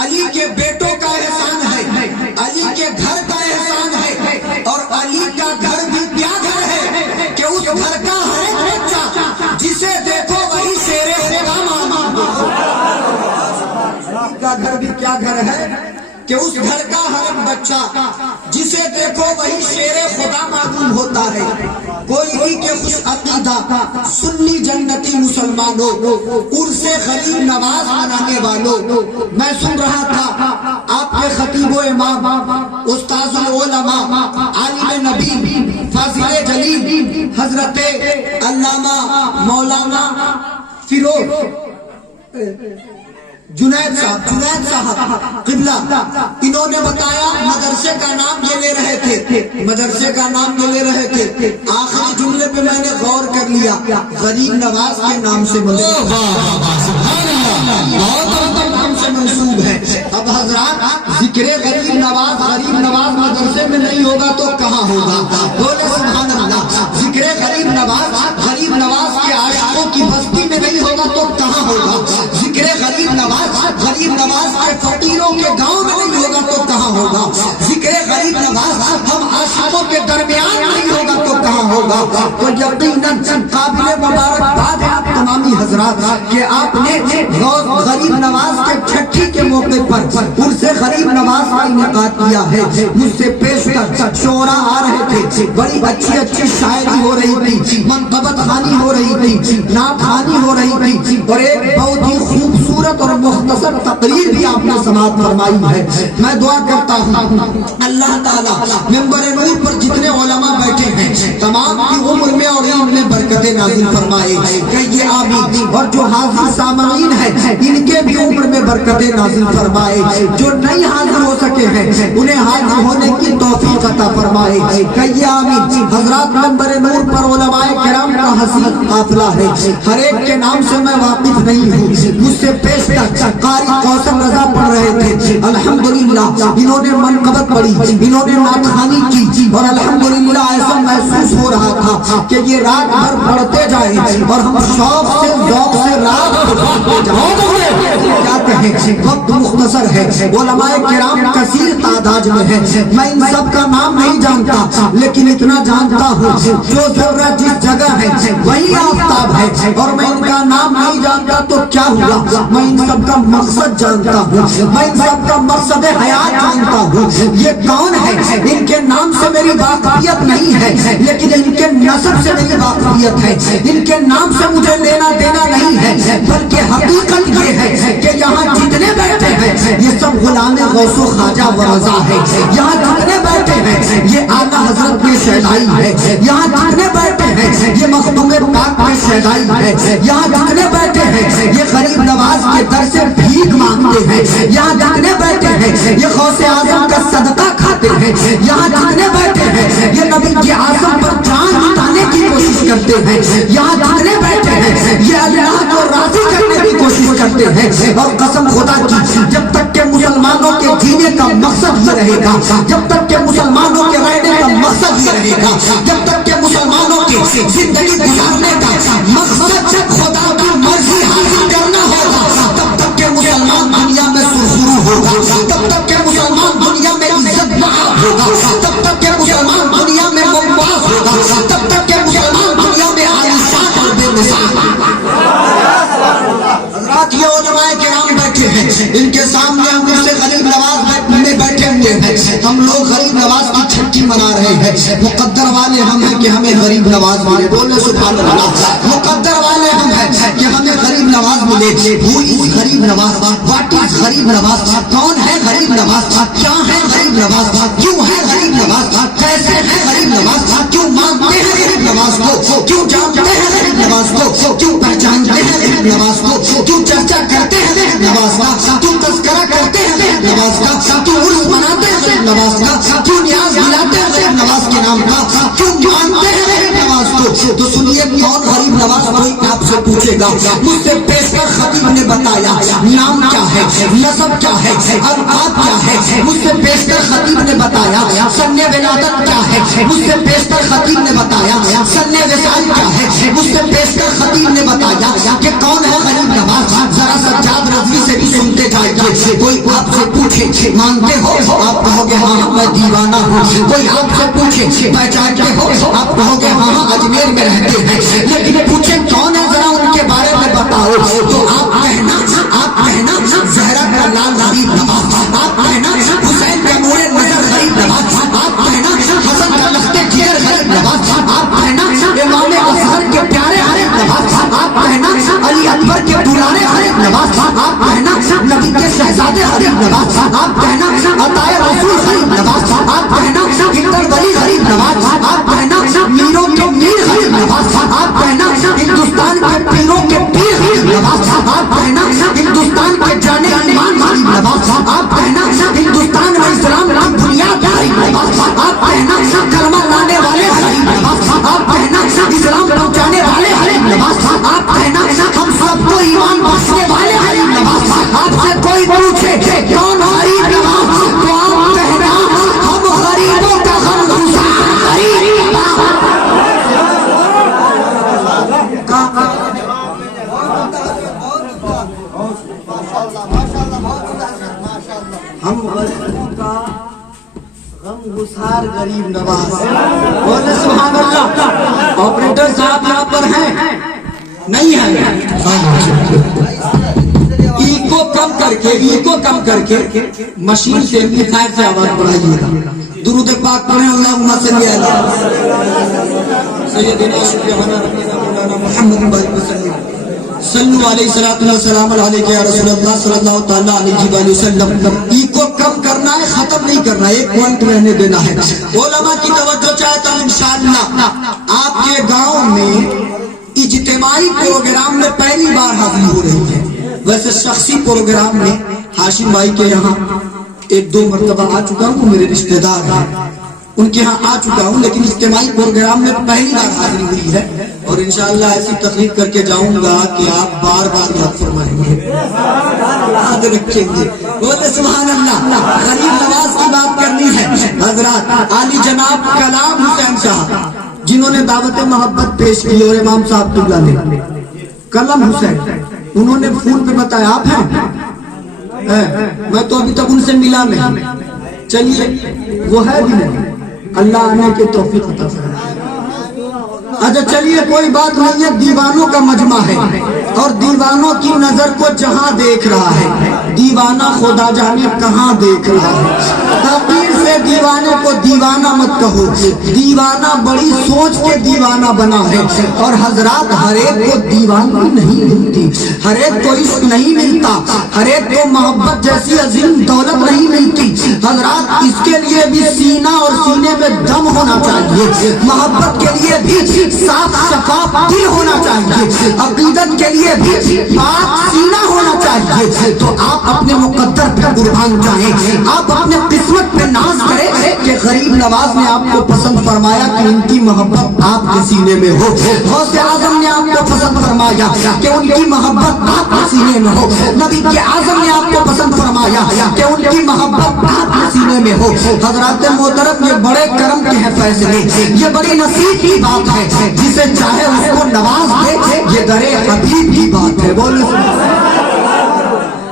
علی کے بیٹوں کا احسان ہے، علی کے گھر کا احسان ہے، اور علی کا گھر بھی کیا گھر ہے کہ اس گھر کا ہر ایک بچہ جسے دیکھو وہی شیر خدا معلوم ہوتا ہے۔ علی کا گھر بھی کیا گھر ہے کہ اس گھر کا ہر ایک بچہ جسے دیکھو وہی شیر خدا معلوم ہوتا ہے۔ کوئی بھی کہ خوش عقیدہ سنی جنتی مسلمانوں، عرس غریب نواز منانے والوں، میں سن رہا تھا آپ کے خطیب و امام استاذ العلماء عالم نبی فاضل جلیل حضرت علامہ مولانا فیروز جنید صاحب قبلہ، انہوں نے بتایا مدرسے کا نام یہ لے رہے تھے، مدرسے کا نام یہ لے رہے تھے، آخری جملے پہ میں نے غور کر لیا، غریب نواز کے نام سے منسوب ہے۔ اب حضرات ذکر غریب نواز مدرسے میں نہیں ہوگا تو کہاں ہوگا؟ بولے سبحان اللہ۔ ذکر غریب نواز کے عاشقوں کی بستی میں نہیں ہوگا تو کہاں ہوگا؟ ذکر غریب نواز کے فقیروں کے گاؤں میں نہیں ہوگا تو کہاں ہوگا؟ ذکر غریب نواز ہم عاشقوں کے درمیان نہیں ہوگا تو کہاں ہوگا؟ تو یقیناً قابل مبارکباد ہے آپ تمامی حضرات کہ آپ نے غریب نواز کے چھٹی کے موقع پر عرس غریب نواز کا انعقاد کیا ہے۔ مجھ سے پیش کر شعراء آ رہے تھے، بڑی اچھی شاعری ہو رہی تھی، منقبت خوانی ہو رہی تھی، نعت خوانی ہو رہی تھی، اور ایک بہت ہی خوبصورت اور مختصر تقریر بھی آپ نے سماعت فرمائی ہے۔ میں دعا کرتا ہوں اللہ تعالیٰ منبر نور پر جتنے علماء بیٹھے ہیں تمام کی عمر میں اور علم میں برکتیں نازل فرمائے، کہیے آمین۔ اور جو حاضر سامعین ہیں ان کے بھی عمر میں برکتیں نازل فرمائے، جو نہیں حاضر ہو سکے ہیں انہیں حاضر ہونے کی توفیق عطا فرمائے، کہیے آمین۔ حضرات منبر نور پر علماء کرام کا حسین قافلہ ہے، ہر ایک کے نام سے میں واقف نہیں ہوں، مجھ سے پیش کر قاری کوثر رضا پڑھ رہے تھے، الحمدللہ انہوں نے منقبت پڑھی، انہوں نے نعت خوانی کی، اور الحمدللہ ایسا محسوس ہو رہا تھا کہ یہ رات بھر پڑھتے جائیں اور ہم شوق سے ذوق سے رات پڑھتے جائیں۔ کیا کہیں، وقت مختصر ہے، علماء کرام کثیر تعداد میں ہے، میں ان سب کا نام نہیں جانتا لیکن اتنا جانتا ہوں جو ذرہ جس جگہ ہے وہی آفتاب ہے، اور میں ان کا نام نہیں جانتا تو کیا ہوا، میں ان سب کا مقصد جانتا ہوں، میں ان سب کا مقصد حیات جانتا ہوں۔ یہ کون ہے؟ ان کے نام سے میری واقفیت نہیں ہے لیکن ان کے نسب سے میری واقفیت ہے، ان کے نام سے مجھے لینا دینا نہیں ہے، بلکہ حقیقت یہ ہے کہ یہاں جتنے بیٹھے ہیں یہ سب غلام غوث و خواجہ و رضا ہے، یہاں جتنے بیٹھے ہیں یہ اعلیٰ حضرت کی شہدائی ہے، یہاں جتنے بیٹھے ہیں یہ مخدوم پاک کی شہدائی ہے، یہاں جتنے بیٹھے ہیں یہ غریب نواز کے در سے بھیک مانگتے ہیں، یہاں جتنے بیٹھے ہیں یہ غوث اعظم کا صدقہ کھاتے ہیں، یہاں جتنے بیٹھے ہیں یہ نبی کی اعظم پر جان لٹانے کی کوشش کرتے ہیں، یہاں جتنے بیٹھے ہیں یہ اللہ کو راضی کرنے کی کوشش کرتے ہیں، اور قسم خدا کی جب تک کہ مسلمانوں کے جینے کا مقصد یہ رہے گا، جب تک کہ مسلمانوں کے رہنے کا مقصد یہ رہے گا، جب تک کہ مسلمانوں کی زندگی گزارنے کا مقصد خدا کی مرضی حاصل کرنا ہوگا، تب تک کہ مسلمان دنیا میں سرخرو ہوگا، تب تک کہ مسلمان دنیا میں عزت مآب ہوگا، تب تک کہ مسلمان دنیا میں ممتاز ہوگا، تب تک کہ مسلمان دنیا میں عالیشان اور بے مثال۔ حضرات یہ علماء کرام بیٹھے ہیں، ان کے سامنے ہم سے غریب نواز میں بیٹھے ہوئے ہیں، ہم لوگ غریب نواز کی چھٹی منا رہے ہیں، مقدر والے ہم ہیں کہ ہمیں غریب نواز ملے، بولے سبحان اللہ، مقدر والے ہم ہیں کہ ہمیں غریب نواز ملے۔ Who is غریب نواز؟ What is غریب نواز؟ کون ہے غریب نواز؟ کیا ہے غریب نواز؟ کیوں ہے غریب نواز؟ کیسے ہے غریب نواز؟ کیوں مانتے ہیں غریب نواز کو؟ کیوں جانتے ہیں غریب نواز کو؟ کیوں پہچانتے ہیں غریب نواز کو؟ کیوں چرچا کرتے ہیں غریب نواز کا؟ کیوں تذکرہ کرتے ہیں غریب نواز کا؟ کیوں عرس مناتے ہیں غریب نواز کا؟ کیوں نیاز دلاتے ہیں غریب نواز کے نام کا؟ کیوں مانتے ہیں غریب نواز کو؟ تو سنیے کون غریب نواز کوئی آپ سے پوچھے گا مجھ سے پیشتر خطیب نے بتایا نام کیا ہے نسب کیا ہے اوقات کیا ہے مجھ سے پیشتر خطیب نے بتایا سن ولادت کیا ہے مجھ سے پیشتر خطیب نے بتایا سن وصال کیا ہے مجھ سے پیشتر خطیب نے بتایا کہ کون ہے غریب نواز ذرا سجاد رضوی سے بھی سنتے جائیے کوئی آپ سے پوچھے مانتے ہو آپ کہو گے ہاں میں دیوانہ ہوں کوئی آپ سے پوچھے پہچانتے ہو آپ کہو گے ہاں اجمیر میں رہتے ہیں لیکن پوچھے کون ہے ذرا ان کے بارے میں بتاؤ تو آپ کہنا زہرا کا لال غریب نواز آپ کہنا حسین کا نور نظر غریب نواز آپ کہنا حسن کا لختے جگر غریب نواز آپ کہنا امام اصغر کے پیارے غریب نواز آپ کہنا علی اکبر کے دلانے غریب نواز آپ کہنا نبی کے شہزادے غریب نواز آپ کہنا عطائے رسول غریب نواز آپ کہنا ہندر ولی غریب نواز آپ کہنا میروں کے میر غریب نواز آپ کہنا ہندوستان کے پیروں کے پیر غریب نواز آپ کہنا ہندوستان کے جانے ایمان غریب نواز آپ کہنا ہندوستان میں اسلام کی بنیاد غریب نواز آپ کہنا کلمہ لانے والے غریب نواز آپ کہنا اسلام پہنچانے والے غریب نواز آپ کہنا ہم سب کو ایمان بخشنے والے غریب نواز آپ سے کوئی پوچھے کون غریب نواز تو آپ کہنا ہم غریبوں کا غمگسار غریب نواز ہم غریبوں کا غمگسار غریب نواز بولے سبحان اللہ آپریٹر صاحب یہاں پر ہیں نہیں ہیں ایکو کم کر کے مشین سے ایمپلیفائر سے آواز بڑھائیے گا درود پاک پڑھیں اللہم صلی علی سیدنا شفیعنا ربنا مولانا محمد بارک وسلم صلو علیہ الصلوۃ والسلام علیہ یا رسول اللہ صلی اللہ تعالی علیہ وسلم ایکو کم کرنا ہے ختم نہیں کرنا ہے ایک پوائنٹ رہنے دینا ہے علماء کی توجہ چاہتا ہوں انشاءاللہ آپ کے گاؤں میں اجتماعی پروگرام میں پہلی بار حاضری ہو رہی ہے ویسے شخصی پروگرام میں ہاشم بھائی کے یہاں ایک دو مرتبہ آ چکا ہوں میرے رشتہ دار ہیں ان کے ہاں آ چکا ہوں لیکن اجتماعی پروگرام میں پہلی بار حاضری ہوئی ہے اور انشاءاللہ ایسی تقریب کر کے جاؤں گا کہ آپ بار بار یاد فرمائیں گے یاد رکھیں گے بولے سبحان اللہ غریب نواز کی بات کرنی ہے حضرات عالی جناب کلام حسین صاحب جنہوں نے دعوت محبت پیش کی اور امام صاحب قبلہ نے کلم حسین انہوں نے فون پہ بتایا آپ ہیں میں تو ابھی تک ان سے ملا نہیں چلیے وہ ہے بھی نہیں اللہ آنے کے توفیق عطا فرمائے اچھا چلیے کوئی بات نہیں ہے دیوانوں کا مجمع ہے اور دیوانوں کی نظر کو جہاں دیکھ رہا ہے دیوانہ خدا جانے کہاں دیکھ رہا ہے تقدیر سے دیوانے کو دیوانہ مت کہو دیوانہ بڑی سوچ کے دیوانہ بنا ہے اور حضرات ہر ایک کو دیوانہ نہیں ملتی ہر ایک کو عشق نہیں ملتا ہر ایک کو محبت جیسی عظیم دولت نہیں ملتی حضرات اس کے لیے بھی سینہ اور سینے میں دم ہونا چاہیے محبت کے لیے بھی صاف شفاف دل ہونا چاہیے عقیدت کے لیے بھی پاک سینہ ہونا چاہیے تو آپ اپنے مقدر پہ قربان جائیں آپ اپنے قسمت پہ ناز کریں کہ غریب نواز نے آپ کو پسند فرمایا کہ ان کی محبت آپ کے سینے میں ہو غوث اعظم نے آپ کو پسند فرمایا کہ ان کی محبت آپ کے سینے میں ہو نبی کے اعظم نے آپ کو پسند فرمایا کہ ان کی محبت آپ کے سینے میں ہو حضرات محترم یہ بڑے کرم کے ہیں فیصلے یہ بڑی نصیب کی بات ہے جسے چاہے اس کو نواز دے یہ درے حبیب کی بات ہے بولے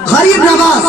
غریب نواز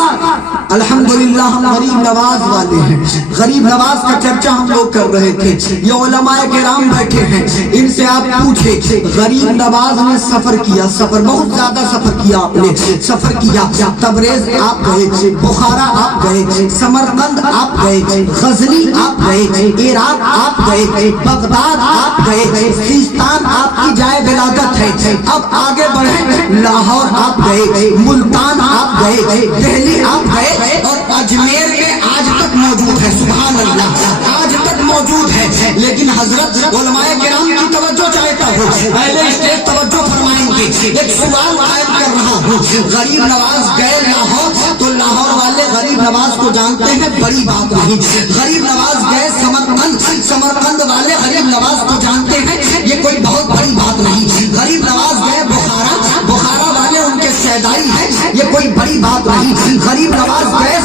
الحمدللہ ہم غریب نواز والے ہیں غریب نواز کا چرچہ ہم لوگ کر رہے تھے یہ علماء کرام بیٹھے ہیں ان سے آپ پوچھے غریب نواز نے سفر کیا سفر بہت زیادہ سفر کیا آپ نے سفر کیا تبریز آپ گئے بخارا آپ گئے سمرقند آپ گئے غزنی آپ گئے عراق آپ گئے بغداد آپ گئے سیستان آپ کی جائے ولادت ہے اب آگے بڑھیں لاہور آپ گئے ملتان آپ گئے دہلی آپ گئے اور اجمیر میں آج تک موجود ہے سبحان اللہ آج تک موجود ہے لیکن حضرت علماء کرام کی توجہ چاہتا ہوں پہلے اسٹیج توجہ فرمائیں گے ایک سوال قائم کر رہا ہوں غریب نواز گئے لاہور تو لاہور والے غریب غریب نواز کو جانتے ہیں بڑی بات نہیں. غریب نواز گئے سمرقند، سمرقند والے غریب نواز کو جانتے ہیں یہ کوئی بہت بڑی بات نہیں. غریب نواز گئے بخارا، بخارا والے ان کے سیدائی ہیں یہ کوئی بڑی بات نہیں. غریب نواز گئے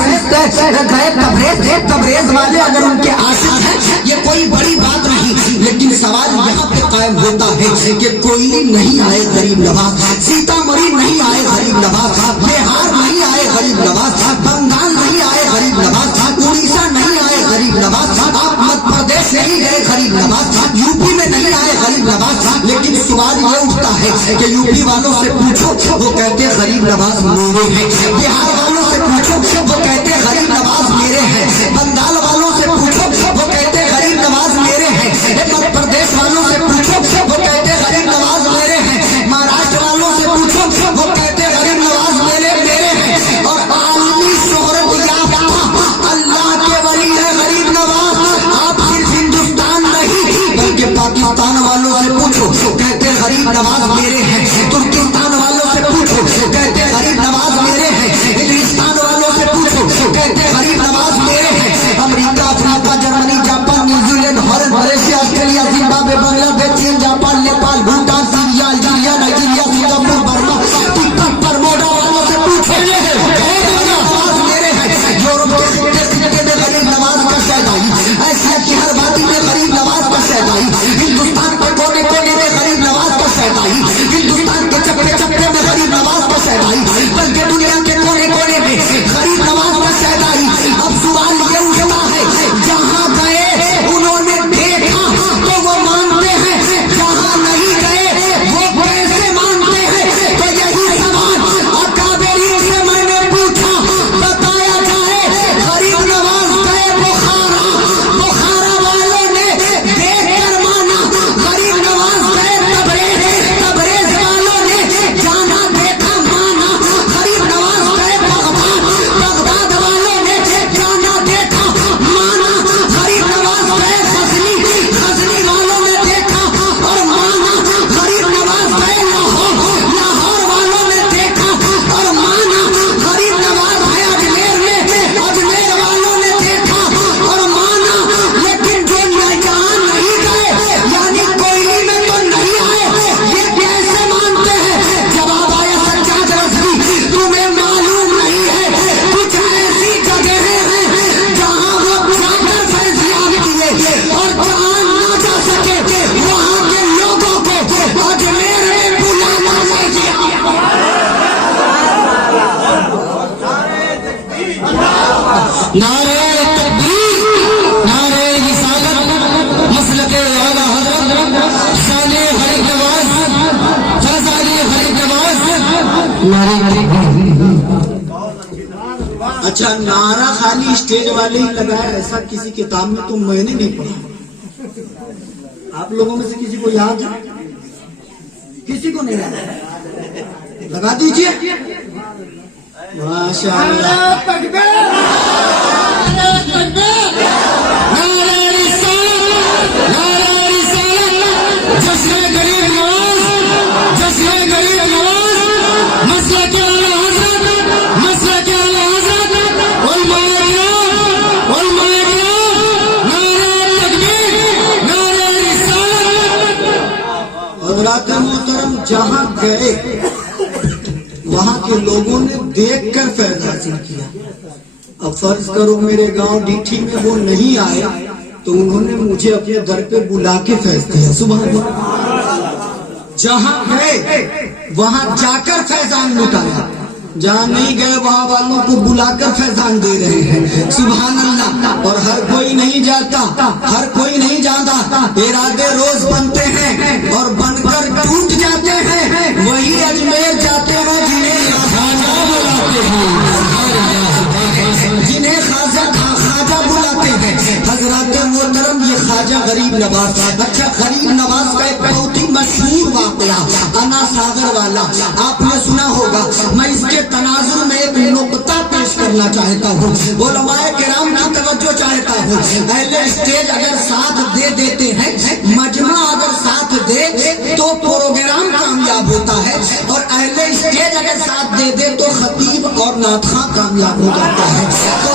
تبریز، تبریز والے اگر ان کے عاشق ہیں یہ کوئی بڑی بات نہیں. لیکن سوال یہاں پہ قائم ہوتا ہے کہ کوئی نہیں آئے غریب نواز، سیتا مری نہیں آئے غریب نواز، بہار نہیں آئے غریب نواز، بنگال نہیں آئے غریب نواز، اڑیسہ نہیں آئے غریب نواز، آپ مدھیہ پردیش نہیں گئے غریب نواز، یو پی میں نہیں آئے غریب نواز. لیکن سوال یہ اٹھتا ہے کہ یو پی والوں سے پوچھو وہ کہتے غریب نواز میرے ہیں، بہار والوں سے پوچھو وہ کہتے غریب نواز میرے ہیں، بنگال والوں سے پوچھو وہ کہتے غریب نواز میرے ہیں، مدھیہ پردیش والوں سے پوچھو وہ کہتے غریب نواز میرے ہیں، مہاراشٹر والوں سے پوچھو وہ کہتے غریب نواز میرے ہیں. اور عالمی شہرت یافتہ اللہ کے ولی ہے غریب نواز. آپ صرف ہندوستان نہیں بلکہ پاکستان والوں سے پوچھو کہتے غریب نواز میرے ہیں، ترکستان والوں سے پوچھو کہتے غریب نواز میرے ہیں، انگلستان والوں سے پوچھو کہتے غریب نواز میرے ہیں. امریکہ، افریقہ، Germany, Japan, New Zealand, Holland, Malaysia, Australia, Zimbabwe, Bangladesh, چین، Japan, Nepal, Bhutan, Syria, Algeria, Nigeria, Singapore, Burma, TikTok, Bermuda والوں سے پوچھو غریب نواز میرے ہیں. یورپ کے خطے میں غریب نواز کا شہدائی، ایشیا کی ہر وادی میں غریب نواز کا شہدائی، ہندوستان کے کونے کونے میں غریب نواز کا شہدائی، ہندوستان کے چپے چپے میں غریب نواز کا شہدائی، بلکہ دنیا کے کونے کونے میں غریب نواز کا شہدائی. اب سوال یہ اٹھتا ہے جہاں گئے انہوں نے دیکھا تو وہ مانتے ہیں، جہاں نہیں گئے وہ کیسے مانتے ہیں؟ تو یہی سوال اکابرین سے میں نے پوچھا، بتایا جائے. غریب نواز گئے بخارا، بخارا والوں نے دیکھ کر مانا. غریب نواز گئے تبریز، تبریز والوں نے جانا دیکھا مانا. غریب نواز گئے بغداد، بغداد والوں نے جانا دیکھا مانا. غریب نواز گئے غزنی، غزنی والوں نے دیکھا اور مانا. غریب نواز گئے لاہور، لاہور والوں نے دیکھا اور مانا. غریب نواز گئے اجمیر میں، اجمیر والوں نے دیکھا اور مانا. لیکن جو جہاں نہیں گئے یعنی کوئلی میں تو نہیں آئے یہ کیسے مانتے ہیں؟ جواب آیا سجاد رضوی تمہیں معلوم نہیں ہے کچھ ایسی جگہیں ہیں جہاں وہ جا کر فیضیاب کیے اور جہاں نہ جا سکے وہاں کے لوگوں کو اجمیر میں بلانا چاہیے. نعرہ تکبیر، نعرہ رسالت، مسلک اعلیٰ حضرت شان غریب نواز، فیضانی غریب نواز، نعرہ تکبیر. اچھا نعرہ خالی اسٹیج والے ہی لگایا ایسا کسی کتاب میں تو میں نے نہیں پڑھا. آپ لوگوں میں سے کسی کو یاد ہے؟ کسی کو نہیں یاد؟ لگا دیجئے. ماشاء اللہ. حضرات محترم جہاں گئے وہاں کے لوگوں نے دیکھ کر فیض حاصل کیا. اب فرض کرو میرے گاؤں ڈیٹھی میں وہ نہیں آئے تو انہوں نے مجھے اپنے در پہ بلا کے فیض دیا. سبحان اللہ. جہاں گئے وہاں جا کر فیضان لٹایا، جہاں نہیں گئے وہاں والوں کو بلا کر فیضان دے رہے ہیں. سبحان اللہ. اور ہر کوئی نہیں جاتا، ہر کوئی نہیں جاتا. ارادے روز بنتے ہیں اور بن کر ٹوٹ جاتے ہیں. وہی اجمیر جاتے ہیں جنہیں خواجہ بلاتے ہیں، جنہیں خواجہ بلاتے ہیں. حضرات محترم یہ خواجہ غریب نواز. اچھا غریب نواز کا ایک بہت ہی مشہور واقعہ انا ساگر والا آپ نے سنا ہوگا. میں اس کے تناظر میں ایک نقطہ پیش کرنا چاہتا ہوں، علماء کرام کی توجہ چاہتا ہوں. اہل اسٹیج اگر ساتھ دے دیتے ہیں، مجمع اگر ساتھ دے تو پروگرام کامیاب ہوتا ہے، اور اہل اسٹیج اگر ساتھ دے دے تو خطیب اور نعت خواں کامیاب ہو جاتا ہے. تو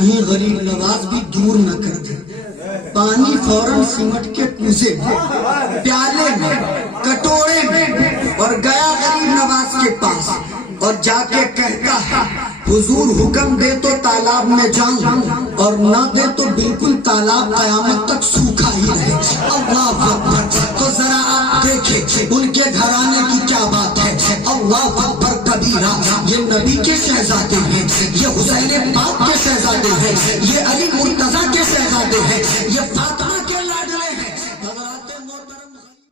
کہیں غریب نواز بھی دور نہ کر دے. پانی فوراً سمٹ کے کوزے میں، پیالے میں، کٹورے میں، اور گیا غریب نواز کے پاس اور جا کے کہتا ہے حضور حکم دے تو تالاب میں جاؤں اور نہ دے تو بالکل تالاب قیامت تک سوکھا ہی رہے. اللہ اکبر. تو ذرا آپ دیکھیں ان کے گھرانے کی کیا بات ہے. اللہ اکبر کبیرہ. یہ نبی کے شہزادے ہیں، یہ حسین پاک کے شہزادے ہیں، یہ علی مرتضیٰ کے شہزادے ہیں، یہ فاطمہ